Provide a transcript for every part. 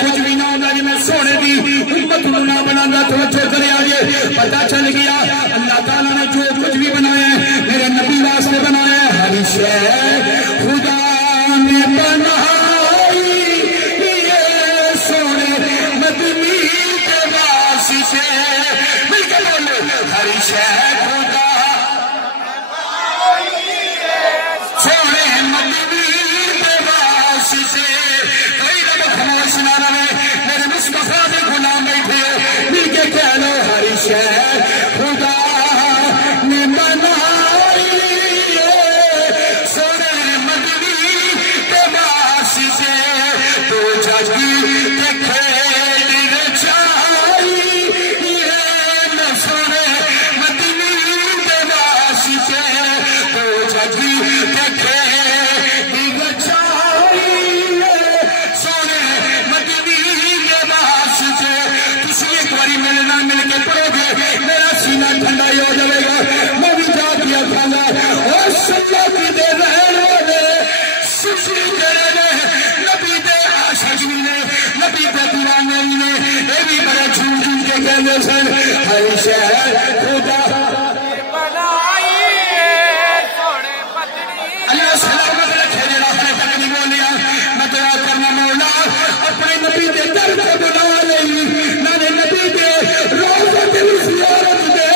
کچھ بھی نہ ہوتا جی میں سونے دی امت نہ بنانا توجہ کرے آئیے پتہ چل گیا اللہ تعالیٰ نے جو کچھ بھی بنایا ہے میرے نبی واسطے بنایا ہے ہر شے خدا نے بنائی یہ سونے مدنی کے واسطے مل کے بولو ہر شے خدا سونے مدنی کے واسطے کوئی رب خموش نہ رہے میرے مصطفیٰ دے غلام بیٹھے مل کے کہہ لو ہر شے خدا نے بنائی سونے مدنی کے واسطے تو جگی کے کھیل رچائی یہ سونے مدنی کے واسطے تو جگی کے کھیل رچائی سونے مدنی کے واسطے کسی ایک باری ملنا مل کے پڑھو گے میرا سینہ ٹھنڈا ہی ہو جائے گا میں بھی جا کیا کھانا اور سجا کی دے رہے والے سچی دے رہے نبی دے عاشق نے نبی دے دیوانے نے اے بھی بڑا جھوم جھوم کے کہنے سن ہر شے خدا بنائی سونے مدنی اللہ سلامت رکھے جی راستے تک نہیں بولیا میں دعا کرنا مولا اپنے نبی دے در کو بنا لے میں نے نبی دے روزہ دی زیارت دے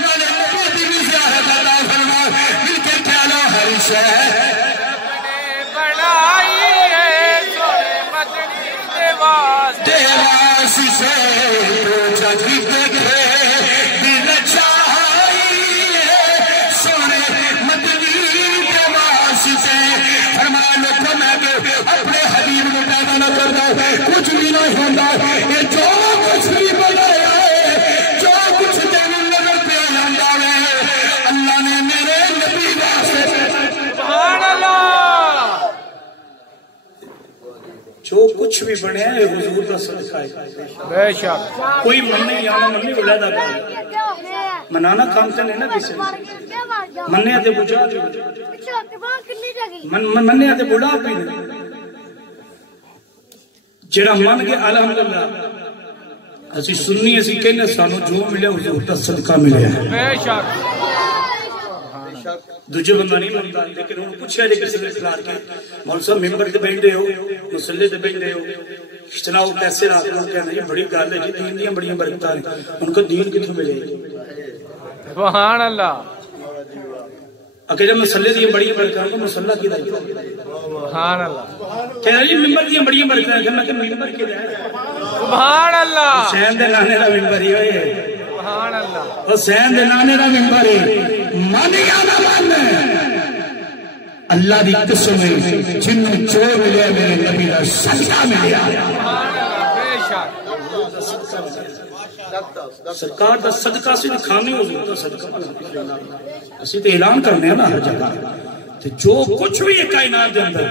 میں نے نبی دی زیارت عطا فرما مل کے کہہ لو ہر شے بنائی سونے مدنی کے واسطے دیواسی سے تو جگی دیکھے دل چاہائی سونے مدنی کے واسطے فرمایا لوگوں میں کہ اپنے حبیب کو پیدا نہ کرتا کچھ بھی نہ ہوتا یہ جو کچھ بھی بنایا ہے جو کچھ دن نظر پہ آتا ہے اللہ نے میرے نبی واسطے سبحان اللہ جو کچھ بھی بنیا ہے حضور کا صدقہ ہے بے شک کوئی مننے یا نہ مننے علیحدہ بات منانا کام سے نہیں نا کسی مننے آتے بجا مننے آتے بڑا بھی نہیں جڑا من کے الحمدللہ اسی سننی اسی کہنے سانو جو ملے حضور کا صدقہ ملے ہے بے شک دوجہ بندہ نہیں منتا لیکن انہوں پوچھا جے کسی نے اخلاق کے مولوی صاحب ممبر تے بیٹھے ہو مسلے تے بیٹھے ہو چناؤ پیسے رات کو کہنا یہ بڑی گل ہے جی دین دیاں بڑیاں برکتاں ہیں ان کو دین کتوں ملے سبحان اللہ اگر جب مسلے دیاں بڑیاں برکتاں تو مسلہ کی دائیں سبحان اللہ کہنا جی ممبر دیاں بڑیاں برکتاں ہیں میں کہ ممبر کی دائیں سبحان اللہ حسین دے نانے دا ممبر ہی ہوئے سبحان اللہ حسین دے نانے دا ممبر ہے من یا نہ من اللہ دی قسم ہے جنوں جو ملے میرے نبی دا صدقہ ملیا سبحان اللہ بے شک سرکار دا صدقہ سے کھانے حضور دا صدقہ اسی تے اعلان کرنے ہیں نا ہر جگہ تے جو کچھ بھی یہ کائنات دے اندر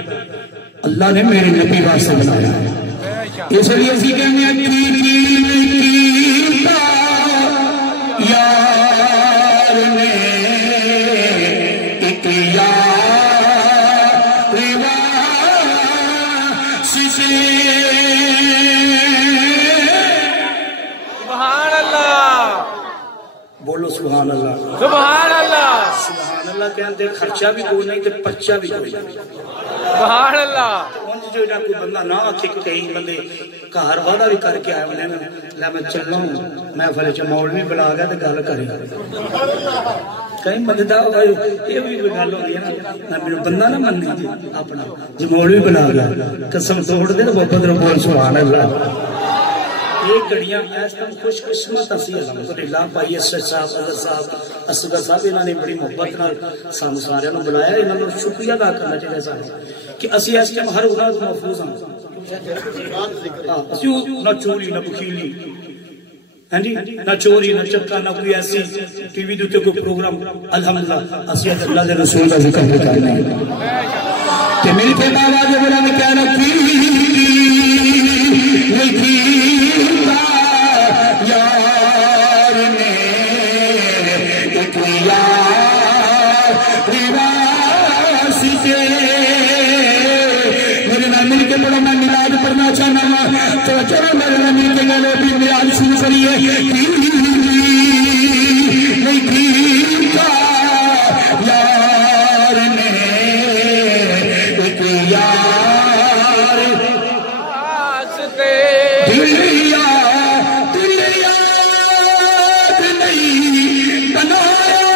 اللہ نے میرے نبی واسطے بنایا بے شک اس لیے اسی کہنے ہیں یار نے ایک یار واسطے سبحان اللہ بولو سبحان اللہ سبحان اللہ سبحان اللہ کہتے خرچہ بھی کوئی نہیں تے پرچہ بھی کوئی نہیں سبحان اللہ جو نہ کوئی بندہ نہ آکھے کہ کئی بندے گھر وعدہ بھی کر کے آئے میں لے میں چلنا ہوں میں فلے چ مولوی بلا گیا تے گل کرے کئی بندے دا یہ بھی گل ہوندی ہے نا میرے بندہ نہ مننے جی اپنا جی مولوی بلا گیا قسم توڑ دے نا بابا در بول سبحان اللہ یہ گھڑیاں اس طرح خوش قسمت اسی الحمدللہ بھائی اسد صاحب حضرت صاحب اسد صاحب انہوں نے بڑی محبت نال سانو سارے نوں بلایا انہاں نوں شکریہ ادا کرنا چاہیے سانو کہ اسی اس ٹائم ہر گناہ تو محفوظ ہاں اسی نہ چوری نہ بخیلی ہاں جی نہ چوری نہ چکا نہ کوئی ایسی ٹی وی دے کوئی پروگرام الحمدللہ اسی اللہ دے رسول دا ذکر کرنا ہے کہ میرے کے بابا جو بلا میں کہنا کی یار نے ایک یار واسطے میرے نام مل کے بڑا میں ملاد پڑھنا چاہنا تو چلو میرے نبی کے گلے بھی بیان شروع کریے یار نے ایک یار دلیا دلیا نہیں بنایا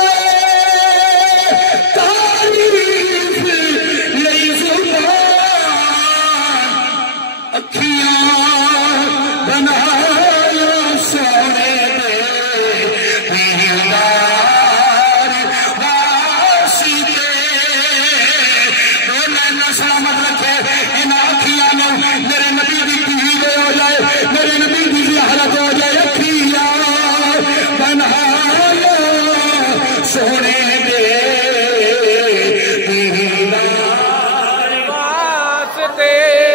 تعریف نہیں زبان اکھیاں بنایا سونے دیدار واسطے دونوں سلامت رکھے ان اکھیاں نے میرے نبی دی پیڑ ہو جائے میرے نبی دی حالت ہو جائے اکھیاں بنایا سونے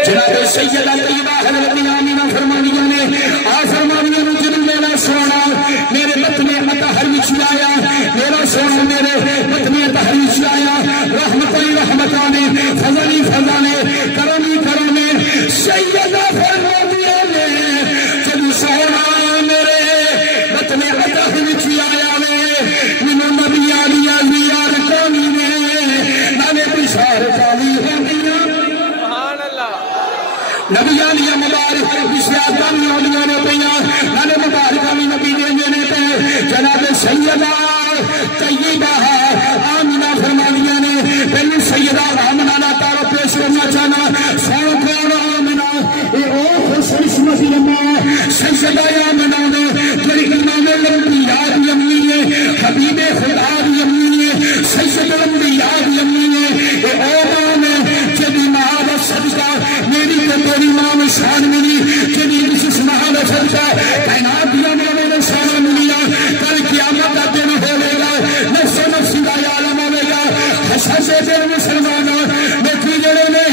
جناب سیدہ طیبہ حضرت آمینہ فرمانیاں نے فرمانیاں نے جنہوں میرا سونا میرے بطن اطہر وچ آیا میرا سونا میرے بطن اطہر وچ آیا رحمتاں نے فضل نے کرم نے سیدہ فرمانیاں نے جنہوں سونا میرے بطن اطہر وچ آیا مینوں نبی علی یار کانی نے نانے بشارت علی ہوندیاں نبی علیہ مبارک بشارتاں ہوندیاں نے پیاں نانے مبارک علی نبی دے نے تے جناب سیدہ طیبہ آمینہ فرمانیاں نے پہلے سیدہ آمنہ دا تعارف پیش کرنا چاہنا سو کون آمنہ اے او خوش قسمت ماں سیدہ آمنہ نے جڑی امام الانبیاء دی امی ہے حبیب خدا دی امی ہے سید الانبیاء دی امی ہے اے او ماں نے جدی ماں دا صدقہ میری تے تیری ماں میں شان ملی جدی اس ماں دا صدقہ کائنات دیا ماں نے شان ملی کل قیامت دا دن ہوے گا نفس دا عالم ہوے گا حشر سے پھر مسلمان بیٹھی جڑے نے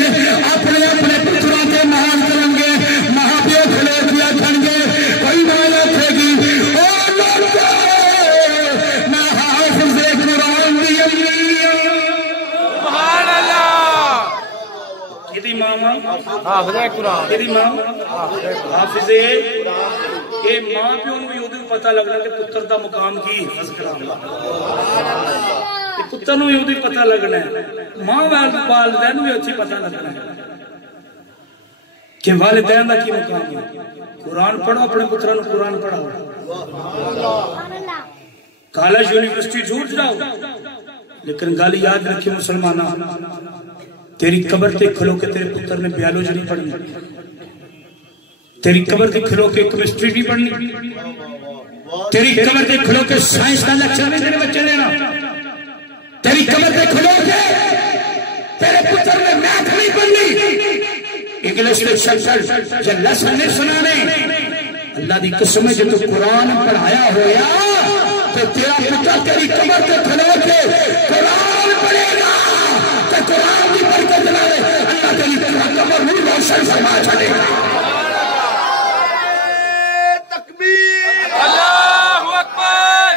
اپنے پتراں کے مہان کریں گے ماں پیو کھلے کیا کھن گے کوئی ماں رکھے گی او لوگو میں حافظ قرآن دی سبحان اللہ کیدی ماں حافظ قرآن تیری ماں حافظ یہ ماں پیو نوں بھی اودوں پتہ لگنا کہ پتر دا مقام کی حفظ کرانا پتر نوں بھی اودوں پتہ لگنا ہے ماں والدین نوں بھی اچھی پتہ لگنا ہے کہ والدین دا کی مقام ہے قرآن پڑھو اپنے پتراں نوں قرآن پڑھاؤ کالج یونیورسٹی جھوٹ جاؤ لیکن گل یاد رکھی مسلماناں تیری قبر تے کھلو کے تیرے پتر نے بیالوجی نہیں پڑھنی تیری قبر تے کھلو کے کیمسٹری نہیں پڑھنی تیری قبر تے کھلو کے سائنس کا لیکچر نہیں تیرے بچے لینا تیری قبر تے کھلو کے تیرے پتر نے میتھ نہیں پڑھنی انگلش لیکچر جو لیسن نہیں سنانے اللہ دی قسم ہے جو قرآن پڑھایا ہویا تو تیرا پتر تیری قبر تے کھلو کے قرآن پڑھے گا تو قرآن کی برکت لائے اللہ تیری قبر روح روشن فرما چھڑے گا اللہ اکبر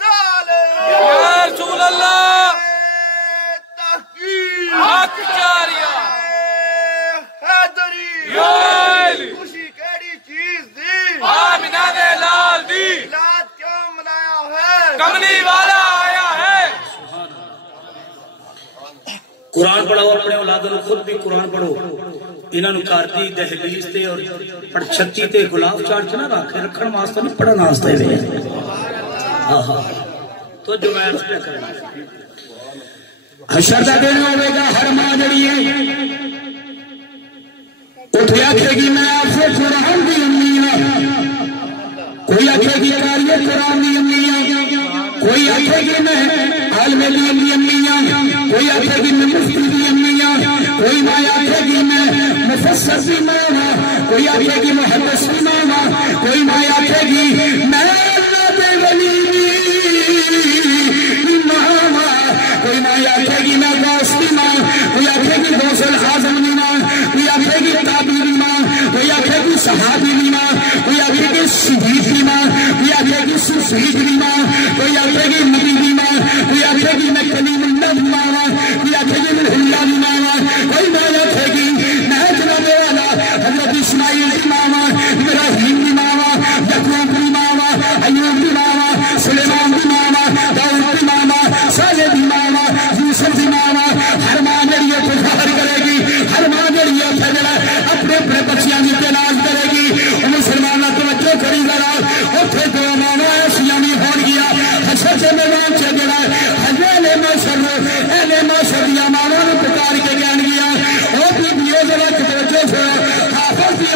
یا رسول اللہ حق جاریہ یا علی خوشی کیڑی چیز دی آمینہ نے لال دی میلاد کیوں منایا ہے کملی والا آیا ہے قرآن پڑھو اپنے اولادوں نے خود بھی قرآن پڑھو انہاں نوں کارتی دہلیز تے اور پڑچھتی تے گلاب چاٹ نہ رکھن واسطے نہیں پڑھن واسطے وے تو جو میں اس پہ کرنا حشر دا دن ہوے گا ہر ماں جڑی ہے اٹھ آکھے گی میں آپ سے قرآن دی امی ہاں کوئی آکھے گی قاری قرآن دی امی ہاں کوئی آکھے گی میں عالم دی امی ہاں کوئی آکھے گی میں مفتی دی امی ہاں کوئی ماں آکھے گی میں مفسر دی ماں ہاں کوئی آکھے گی محدث دی ماں ہاں کوئی ماں آکھے گی میں اللہ دے ولی دی ماں ہاں کوئی ماں آکھے گی میں غوث دی ماں کوئی آکھے گی غوث العظم دی ماں کوئی آکھے گی تابعی دی ماں کوئی آکھے گی صحابی دی ماں کوئی آکھے گی شہید دی ماں کوئی آکھے گی شہید دی ماں کوئی آکھے گی نبی دی ماں کوئی آکھے گی میں کلیم اللہ دی ماں کوئی آکھے گی روح اللہ دی ماں کوئی ماں آکھے گی میں جناب والا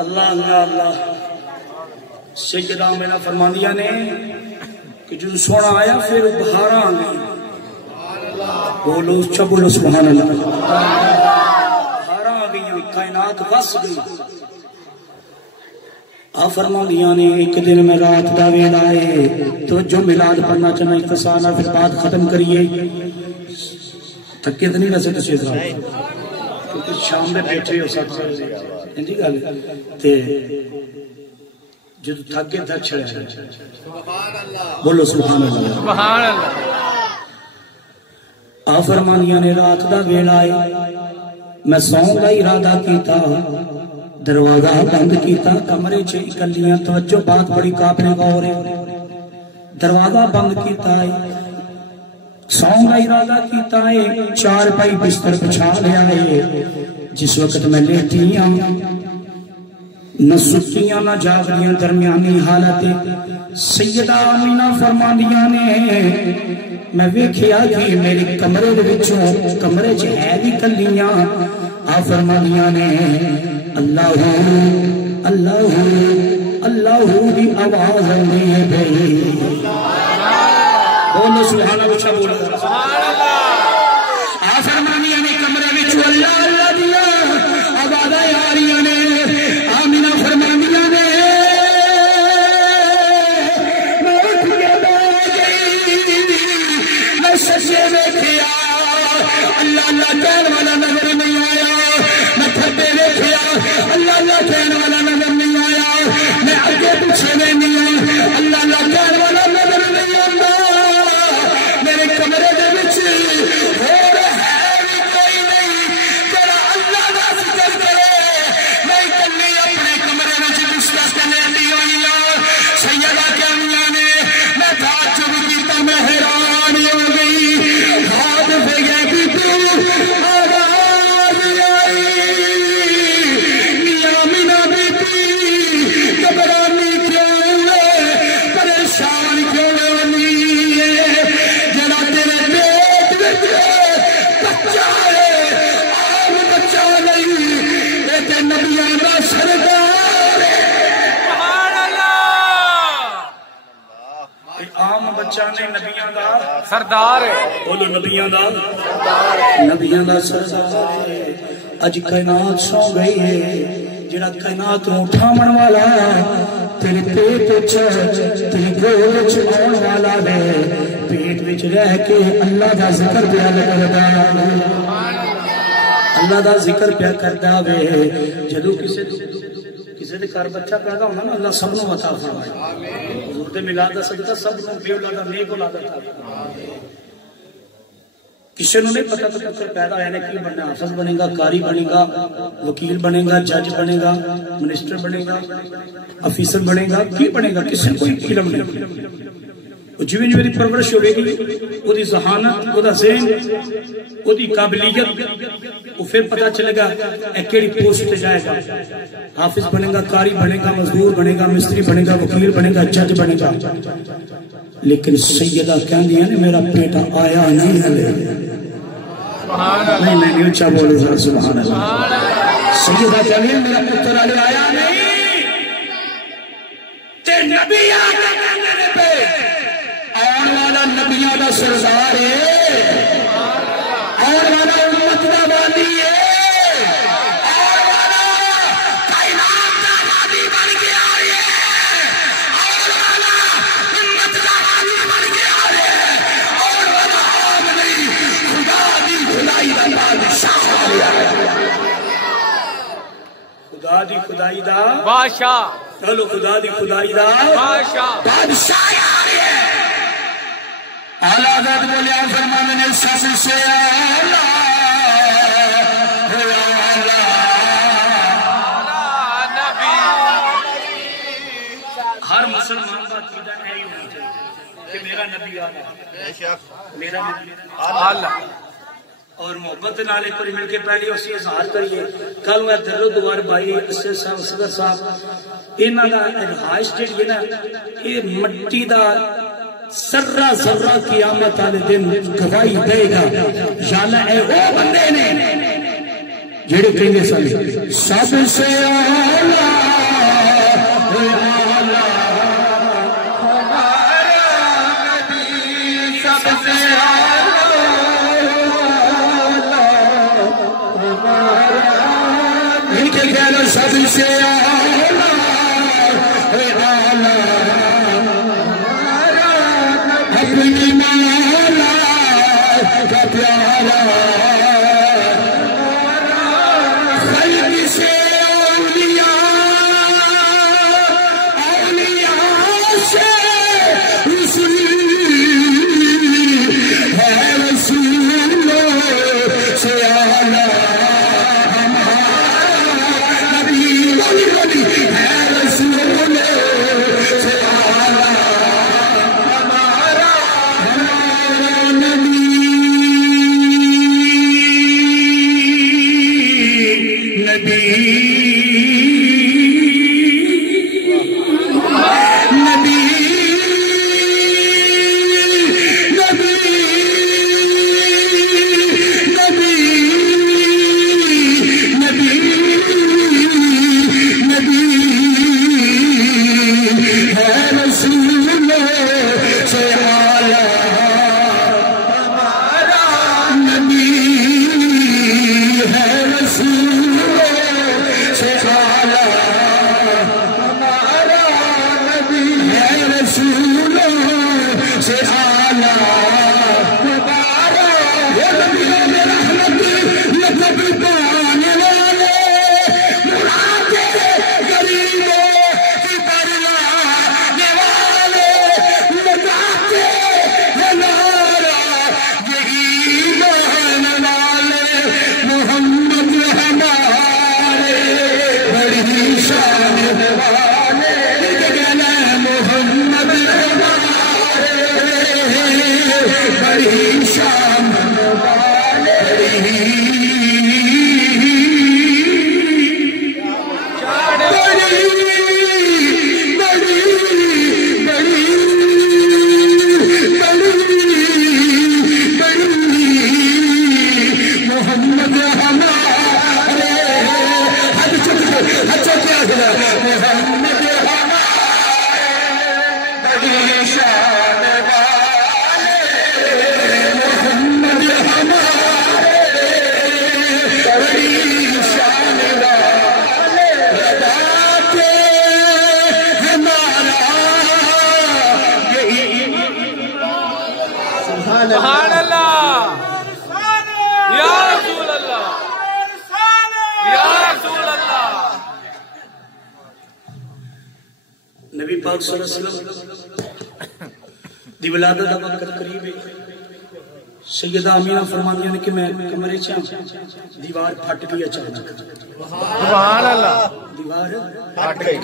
اللہ اللہ اللہ سیدہ آمنہ فرماندیاں نے کہ جو سونا آیا پھر بہاراں آ گئی بولو اچھا بولو سبحان اللہ بہاراں آ گئی کائنات بس گئی فرماندیاں نے ایک دن میں رات دا ویلا ہے تو جو میلاد پڑھنا چاہنا اختصارا پھر بات ختم کریے تھکے تو نہیں ویسے تسی ذرا کیونکہ شام میں بیٹھے ہو ساتھ جی گل تے جدو تھک گئے تھک چھڑے بولو سبحان اللہ سبحان اللہ فرماندیاں نے رات دا ویلا ہے میں سون دا ارادہ کیتا دروازہ بند کیتا کمرے چ اکلیاں توجہ بات بڑی قابل غور ہے دروازہ بند کیتا ہے سون کا ارادہ کیتا ہے چار پائی بستر بچھا لیا ہے جس وقت میں لیٹی ہوں نہ سکیاں نہ جاگیاں درمیانی حالت سیدہ آمینہ فرماندیاں نے میں ویکھیا کہ میرے کمرے دے وچوں کمرے چ ہے بھی کلیاں فرماندیاں نے اللہ اللہ اللہ دی آواز آندی ہے بھئی بولو سبحان اللہ اچھا بولو سبحان اللہ فرماندیاں نے کمرے وچوں اللہ اللہ دیا آواز آ رہی نے آمینہ فرماندیاں نے میں اٹھ کے بیٹھ گئی میں سجدے میں کھیا اللہ اللہ کہنے والا نظر نہیں آیا میں کھبے میں کھیا اللہ اللہ کہنے والا نظر نہیں آیا میں آگے پیچھے میں نہیں آیا اللہ اللہ کہنے والا نظر نہیں آتا میرے کمرے دے وچ اور ہے بھی کوئی نہیں جڑا اللہ دا ذکر کرے میں کلی اپنے کمرے وچ بستر تے لیٹی ہوئی ہوں سیدہ کہنیاں نے میں تعجب کیتا میں حیران ہو گئی ہاتھ پہ گئے کہ تو آواز آئی میاں مینا بیٹی گھبرانی کیوں ہے پریشان کیوں ہونی ہے جڑا تیرے پیٹ وچ بچہ ہے عام بچہ نہیں اے تے نبیاں دا سردار ہے سبحان اللہ عام بچہ نے نبیاں دا سردار ہے بولو نبیاں دا سردار ہے اج کائنات سو گئی ہے جڑا کائنات نو اٹھاون والا تیرے پیٹ وچ تیرے گول وچ آن والا ہے پیٹ وچ رہ کے اللہ دا ذکر پیا کردا اللہ دا ذکر پیا کردا وے جدوں کسے دے گھر بچہ پیدا ہونا نا اللہ سب نو عطا فرمائے حضور دے میلاد دا صدقہ سب نو بے اولاد نیک اولاد عطا فرمائے کسی نے نہیں پتا پتر پیدا ہے کی بننا حافظ بنے گا قاری بنے گا وکیل بنے گا جج بنے گا منسٹر بنے گا افیسر بنے گا کی بنے گا کسی کوئی علم نہیں جو میری پرورش ہوئے گی وہ دی ذہانت وہ دا ذہن وہ دی قابلیت وہ پھر پتا چلے گا ایکیڑی پوسٹ پہ جائے گا حافظ بنے گا قاری بنے گا مزدور بنے گا مستری بنے گا وکیل بنے گا جج بنے گا لیکن سیدہ کہندی ہے میرا بیٹا آیا نہیں ہے نہیں نہیں اچھا بولو ذرا سبحان اللہ سیدہ کہندی ہے میرا پتر آیا نہیں تے نبی آگے کہنے پہ آن والا نبیوں دا سردار ہے آن والا امت دا والی ہے آن والا کائنات دا وادی بن گیا ہے آن والا امت دا وادی بن گیا ہے آن والا عام نہیں خدا دی خدائی دا بادشاہ خدا دی خدائی دا بادشاہ چلو خدا دی خدائی دا بادشاہ بادشاہ اعلیٰ ذات بولیا فرمانے نے سس سے ہر مسلمان کا عقیدہ نہیں ہونا چاہیے کہ میرا نبی آ رہا میرا نبی اللہ اور محبت نال ایک مل کے پہلے اسی اظہار کریے کل میں درو دوار بھائی اسد صاحب صدر صاحب انہاں دا رہائش جڑی ہے نا یہ مٹی دا سرہ ذرہ قیامت والے دن گواہی دے گا یا اللہ اے وہ بندے نے جڑے کہندے سن سب سے اعلیٰ سبحان اللہ یا رسول اللہ یا رسول اللہ. نبی پاک صلی اللہ علیہ وسلم دی ولادت دا وقت قریب ہے. سیدہ آمینہ فرماندی نے کہ میں کمرے چ دیوار پھٹ گئی اچانک. سبحان اللہ. دیوار پھٹ گئی.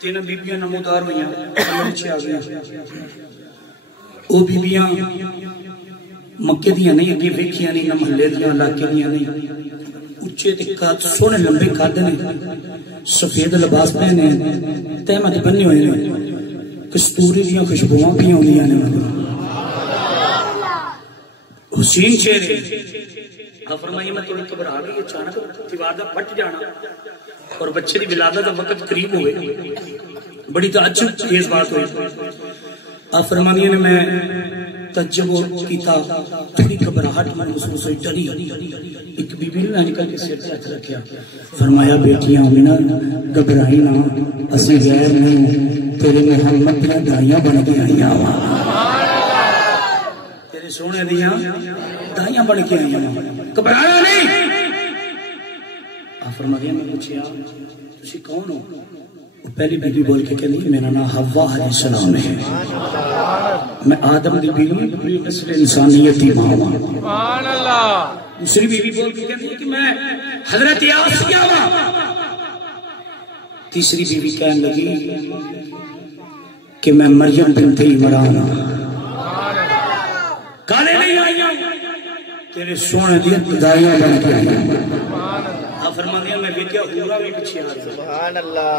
تین بیبیاں نمودار ہوئی کمرے چ آ گئی. وہ بیبیاں مکے دیاں نہیں, اگے ویکھیاں نہیں, نہ محلے دیاں علاقے دیاں نہیں. اچے تے قد سونے لمبے قد نے, سفید لباس پہنے, تہمت بننے ہوئے نے, کستوری دیاں خوشبوواں بھی ہوندیاں نے. حسین چہرے. آپ فرمائیے میں تھوڑی گھبرا گئی اچانک دیوار دا پھٹ جانا اور بچے دی ولادت دا وقت قریب ہوئے. بڑی تعجب خیز بات ہوئی. آپ فرمانیے نے میں تجب کیتا, تھوڑی گھبراہٹ میں محسوس ہوئی, ڈری. ایک بی بی نے نکل کے سر سے ہاتھ رکھیا, فرمایا بیٹیاں آمینہ گھبرائی نہ, اسی غیر نہیں تیرے محمد دیاں دائیاں بن کے آئیاں وا, تیرے سونے دیاں دائیاں بن کے آئیاں وا, گھبرایا نہیں. آپ فرمایا میں پوچھیا تسی کون ہو؟ پہلی بی بی بول کے کہنی میرا نام حوا علیہ السلام ہے, میں آدم دی بیوی پوری نسل انسانیت دی ماں ہوں. سبحان اللہ. دوسری بی بی بول کے کہنی کہ میں حضرت آسیہ ہوں. تیسری بی بی کہنے لگی کہ میں مریم بنت عمران ہوں. کالے نہیں آئی تیرے سونے دی دائیاں بن کے آئی. آپ فرما دیا میں بیٹیا حورا بھی پیچھے آ رہا. سبحان اللہ.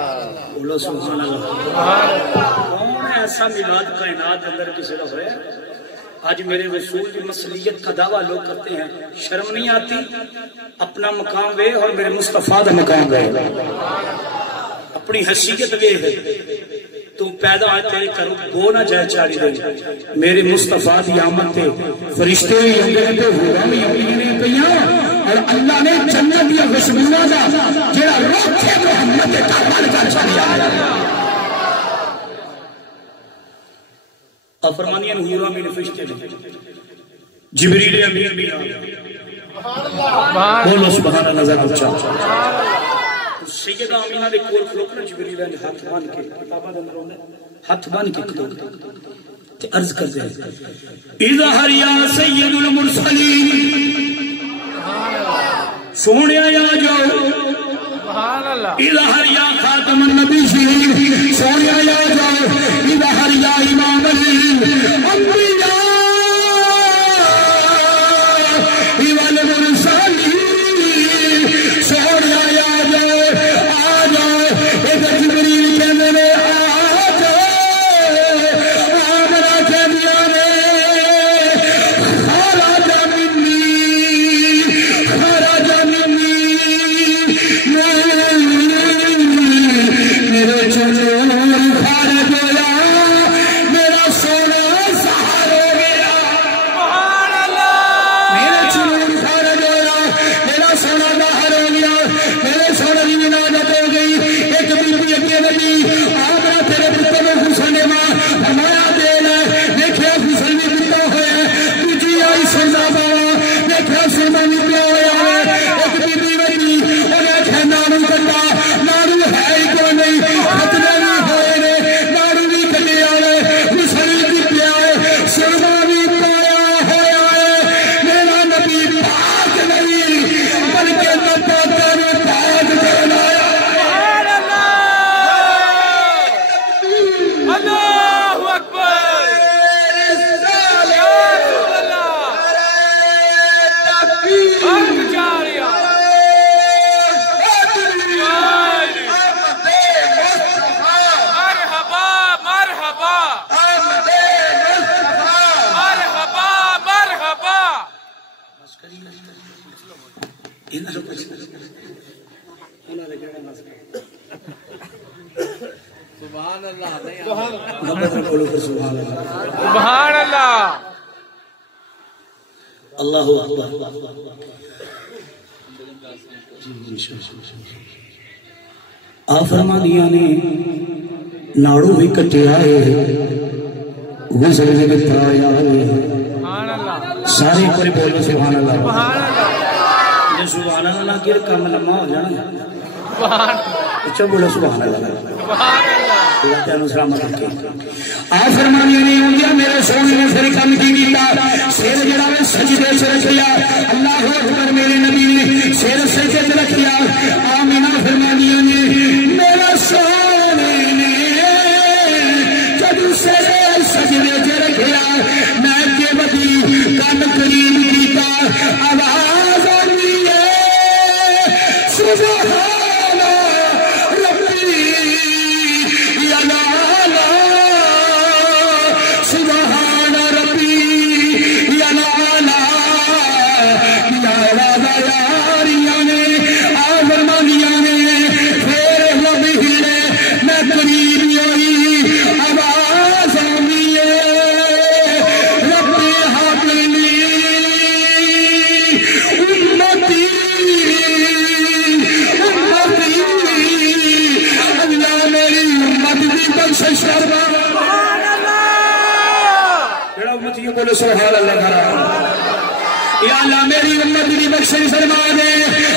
بولو سبحان اللہ. کون ایسا میلاد کائنات اندر کسی کا ہویا؟ آج میرے رسول کی مصلیت کا دعویٰ لوگ کرتے ہیں, شرم نہیں آتی؟ اپنا مقام وے اور میرے مصطفیٰ دا مقام وے, اپنی حیثیت وے ہے. تو پیدا آئے تیرے کرو گو نہ جائے چاری دے. میرے مصطفیٰ دی آمد تے فرشتے ہی اندر تے ہورا بھی اپنی پیاں, اور اللہ نے جنت دیا خوشبوئاں دا جڑا روکے محمد دے تعال کر چھڑیا. اور فرمانیاں حورا میں نے فرشتے نے, جبریل امین بھی آ. بولو سبحان اللہ. ذرا اچھا سیدہ آمینہ دے کول کھلوکنا جبریل نے ہاتھ بان کے ہاتھ بان کے کھلوک تے عرض کر دے اظہر یا سید المرسلین, سونیا یا جاؤ. سبحان اللہ. اظہر یا خاتم النبیین, سونیا یا جاؤ. اظہر یا امام الانبیاء والمرسلین, سونیا یا سبحان اللہ. سبحان اللہ. اللہ اکبر. آپ فرما دیا نے ناڑو بھی کٹیا ہے, غسل دے پایا سارے کوئی بولو سبحان اللہ جے سبحان اللہ نہ کہ کام لمبا ہو جانا اچھا بولو سبحان اللہ اللہ تعالی سلامت رکھے آ فرمانی نہیں ہوں گیا میرے سونے نے پھر کم کی گیتا سیر جڑا میں سجدے سے رکھ لیا اللہ اکبر میرے نبی نے سیر سجدے سے رکھ لیا آمینہ فرمانی نے میرے سونے نے جب سیر سجدے سے رکھ لیا میں کے بدی کم قریب کیتا آواز آنی ہے سبحان بولو سبحان اللہ کرا یا اللہ میری امت کی بخشش فرما دے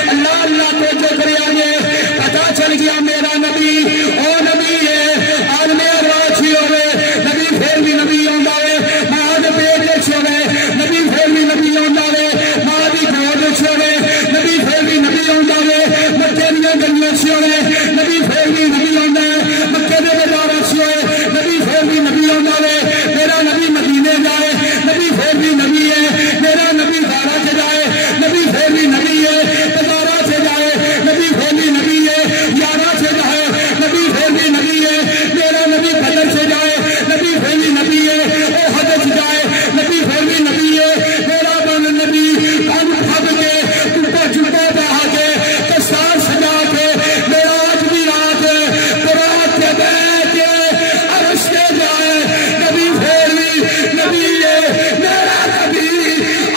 اللہ اللہ کو جو کرے آگے پتا چل گیا میرا نبی او نبی ہے آج میرا راچی ہوئے نبی پھر بھی نبی ہوندہ ہے ماں دے پیٹ دے چھوڑے نبی پھر بھی نبی ہوندہ ہے ماں دی گھوڑ دے چھوڑے نبی پھر بھی نبی ہوندہ ہے مکے دیا گلیاں چھوڑے نبی پھر بھی نبی ہوندہ ہے مکے دے بازار چھوڑے نبی پھر بھی نبی ہوندہ ہے میرا نبی مدینے جائے نبی پھر بھی نبی ہے میرا نبی دارا سے جائے نبی پھر بھی نبی ہے بازارا سے جائے نبی پھر بھی نبی ہے یارا سے جائے نبی پھر بھی نبی ہے میرا نبی بدر سے جائے نبی پھر بھی نبی ہے او حد سے جائے نبی پھر بھی نبی ہے میرا بن نبی ہم پھب کے کٹا چٹا بہا کے کسار سجا کے میرا آج بھی رات برات کے بیٹھ کے عرش کے جائے نبی پھر بھی نبی ہے میرا نبی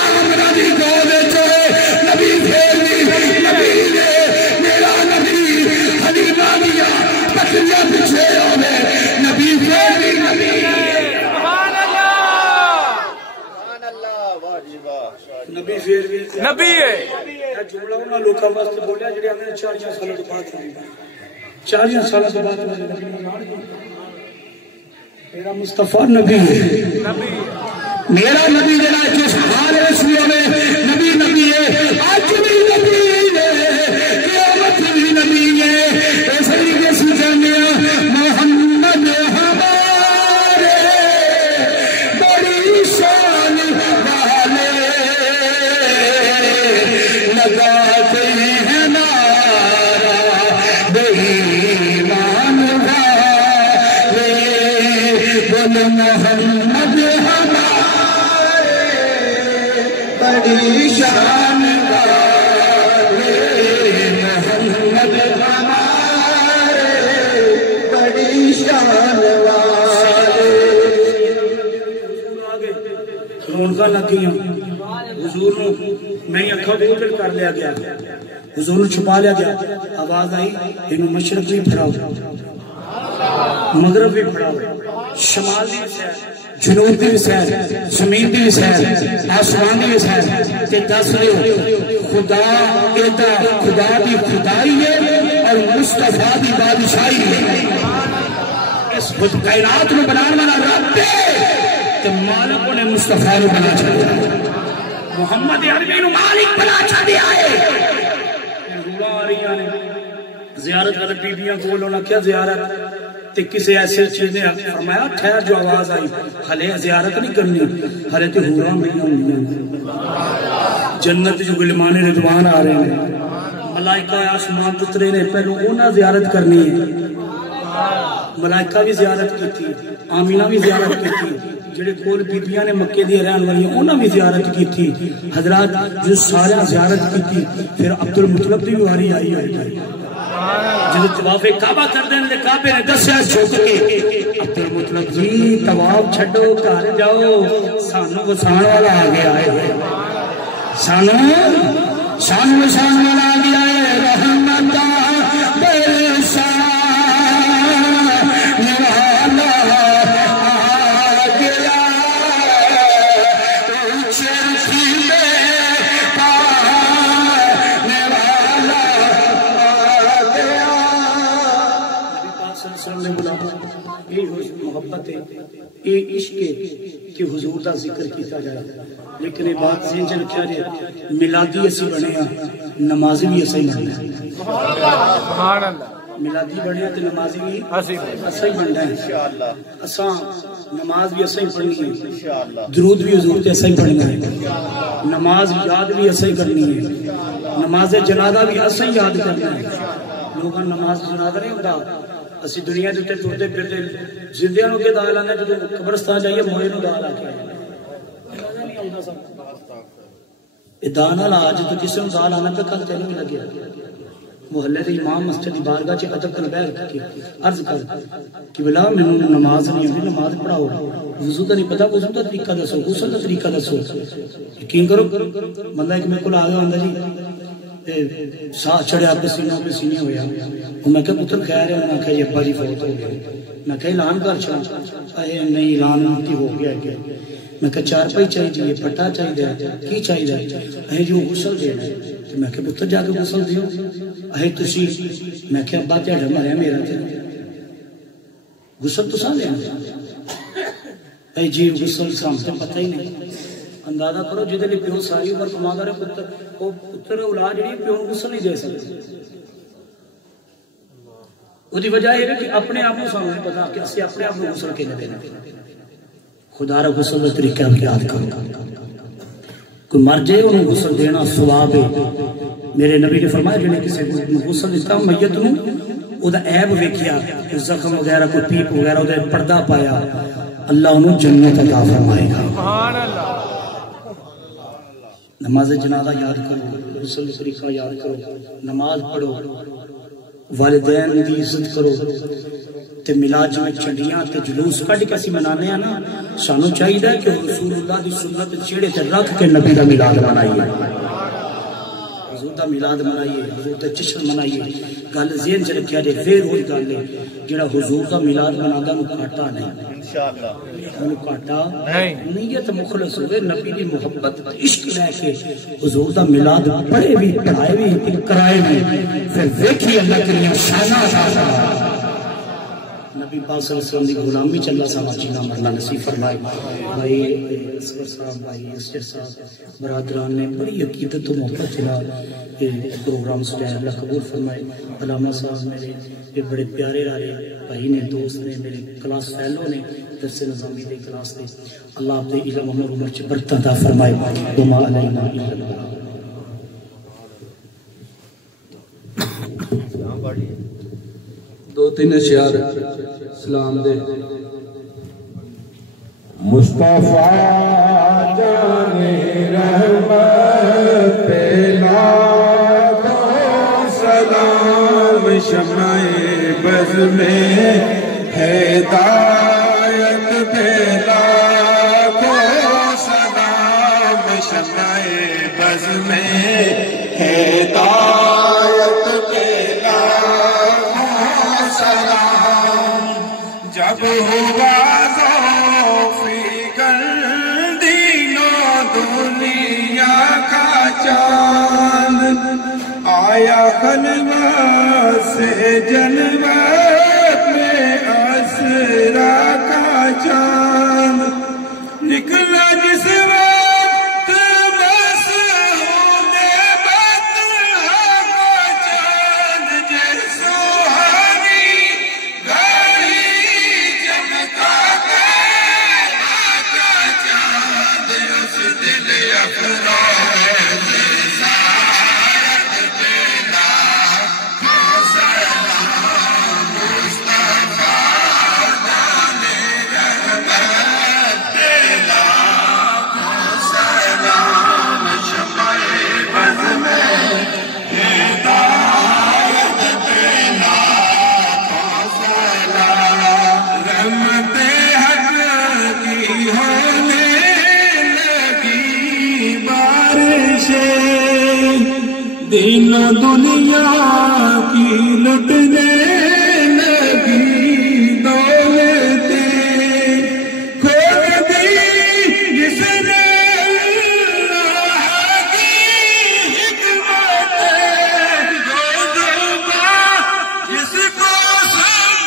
آمنہ دی گودے چوئے نبی پھر بھی نبی ہے میرا نبی حلیمہ دیا بکریہ پچھے ہونے نبی پھر بھی نبی نبی پھر بھی نبی ہے جملہ انہاں لوکاں واسطے بولیا جڑے ہمیں 40 سالوں کے بعد ہوئی 40 سالوں کے بعد میرا مصطفیٰ نبی ہے میرا نبی جڑا جس حال رسول میں نبی نبی ہے آج بھی نبی ہے قیامت بھی نبی ہے اس طریقے سے جانیا محمد ہمارے بڑی شان والے لگاتے ہیں نعرہ بے ایمان والے بول محمد ہمارے بڑی شان والے محمد ہمارے بڑی شان والے رون کا لگی حضور نو میں اکھا بوجھل کر لیا گیا حضور نو چھپا لیا گیا آواز آئی انہوں مشرق بھی پھراؤ مغرب بھی پھراؤ شمال بھی سیر جنوب بھی سیر زمین بھی سیر آسمان بھی سیر تے دس لیو خدا ایدہ خدا دی خدائی ہے اور مصطفیٰ دی بادشاہی ہے اس کائنات میں بنانے والا رب ہے تو مالک نے مصطفیٰ نے بنا چاہیا محمد عربی نو مالک بنا چاہیا ہے روڑا آ رہی آنے زیارت والے بیبیاں کو بولونا کیا زیارت تے کسی ایسے چیز نے فرمایا ٹھہر جو آواز آئی حلے زیارت نہیں کرنی حلے تو حورا میں ہوں جنت جو غلمان رضوان آ رہے ہیں ملائکہ آسمان اترے نے پہلو انہاں زیارت کرنی ہے ملائکہ بھی زیارت کی تھی آمینہ بھی زیارت کی تھی جڑے کول بیبیاں نے مکے دی رہن والی انہاں بھی زیارت کی تھی حضرات جو سارا زیارت کی تھی پھر عبد المطلب دی واری آئی جب طواف کعبہ کر دیں نے کعبے نے دسیا جھک کے عبد المطلب جی طواف چھڈو گھر جاؤ سانو وسان والا آ گیا ہے سانو وسان والا آ گیا ہے رحمت برسا والا آ گیا صلی اللہ علیہ وسلم نے بلایا یہ محبت ہے یہ عشق ہے کہ حضور دا ذکر کیتا جائے لیکن یہ بات ذہن چ رکھیا جائے میلادی اسی بنے ہاں نمازی بھی اسی بننا ہے سبحان اللہ میلادی بنے تے نمازی بھی اسی بننا ہے انشاءاللہ اساں نماز بھی اسی پڑھنی ہے انشاءاللہ درود بھی حضور تے اسی پڑھنا ہے نماز یاد بھی اسی کرنی ہے نماز جنازہ بھی اسی یاد کرنا ہے لوگاں نماز جنازہ نہیں ہوتا اسی دنیا دے تے ٹرتے پھرتے زندیاں نو کے دا لانے جدوں قبرستان جائیے موئے نو دا لا کے اے دا نال اج تو کسے نو دا لانا تے کل تے نہیں لگیا محلے دے امام مسجد دی بارگاہ چ ادب کر بیٹھ کے عرض کر کہ بلا مینوں نماز نہیں آندی نماز پڑھاؤ وضو دا نہیں پتہ وضو دا طریقہ دسو غسل دا طریقہ دسو یقین کرو بندہ ایک میرے کول آ گیا ہوندا جی ساہ چڑھیا پسینے ہویا میں کہا پتر خیر ہے میں کہا یہ ابا جی فوت ہو گیا میں کہا اعلان کر چلا اے نہیں اعلان کی ہو گیا کہ میں کہا چار پائی چاہیے پٹا چاہیے کی چاہیے اے جو غسل دینا میں کہا پتر جا کے غسل دیو اے تسی میں کہا ابا تہاڈا مریا میرا تے غسل تساں لینا اے جی غسل سام تے پتہ ہی نہیں اندازہ کرو جدے لیے پیو ساری عمر کما رہے پتر وہ پتر اولاد جڑی پیو کو غسل نہیں دے سکتے وہ دی وجہ یہ ہے کہ اپنے آپ کو سامنے پتا کہ اسی اپنے آپ کو غسل کے دینا خدا را غسل کا طریقہ یاد کرو کوئی مر جائے انہوں غسل دینا ثواب ہے میرے نبی نے فرمایا جنہیں کسی کو غسل دیتا میت نو او دا عیب ویکھیا زخم وغیرہ کوئی پیپ وغیرہ او دا پردہ پایا اللہ انہوں جنت عطا فرمائے گا سبحان اللہ نماز جنازہ یاد کرو غسل طریقہ یاد کرو نماز پڑھو والدین دی عزت کرو تے میلاد میں چنڈیاں تے جلوس کڈ کے اسی منانے ہیں نا سانو چاہیے کہ رسول اللہ دی سنت چھیڑے تے رکھ کے نبی دا میلاد منائیے حضور دا میلاد منائیے حضور دا جشن منائیے گل ذہن چ رکھیا جائے پھر وہی گل ہے جڑا حضور دا میلاد منادا نو گھاٹا نہیں انشاءاللہ نو گھاٹا نیت مخلص ہوئے نبی دی محبت عشق لے کے حضور دا میلاد پڑھے بھی پڑھائے بھی کرائے بھی پھر دیکھیے اللہ کی شانہ نبی پاک صلی اللہ علیہ وسلم دی غلامی چ اللہ صاحب جینا مرنا نصیب فرمائے بھائی اصغر صاحب بھائی اسجد صاحب برادران نے بڑی عقیدت و محبت جنا پروگرام سجایا اللہ قبول فرمائے علامہ صاحب میرے یہ بڑے پیارے رارے بھائی نے دوست نے میرے کلاس فیلو نے درس نظامی دے کلاس دے اللہ آپ دے علم عمر عمر چ برکت عطا فرمائے وما علینا الا البلاغ دو تین اشعار سلام دے مصطفیٰ جان رحمت پہلا کو سلام شمع بز میں ہدایت پہلا کو سلام شمع بز میں ہدایت پہلا کو سلام جب ہوا چاند آیا خلوہ سے جلوہ میں اسرا کا چاند نکلا جس وقت مسعود بطلحہ کا چاند جیسو ہری گاڑی چمکا کیلا کا چاند اس دل افروز دین دنیا کی لٹنے لگی دولتیں کھول دی جس نے اللہ کی حکمت دو دبا جس کو سب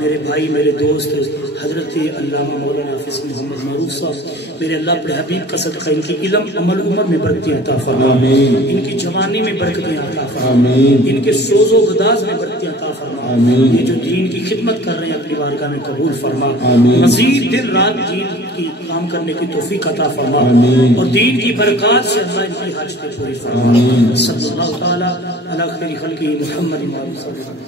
میرے بھائی میرے دوست حضرت علامہ مولانا حافظ محمد معروف صاحب، میرے اللہ پر حبیب کا صدقہ ان کی علم عمل عمر میں برکتیں عطا فرما، ان کی جوانی میں برکتیں عطا فرما، ان کے سوز و گداز میں برکتیں عطا فرما، یہ جو دین کی خدمت کر رہے ہیں اپنی بارگاہ میں قبول فرما، مزید دن رات دین کی کام کرنے کی توفیق عطا فرما، اور دین کی برکات سے اللہ ان کی حاجتیں پوری فرما، صلی اللہ تعالی علی خیر خلقہ محمد صلی اللہ علیہ وسلم۔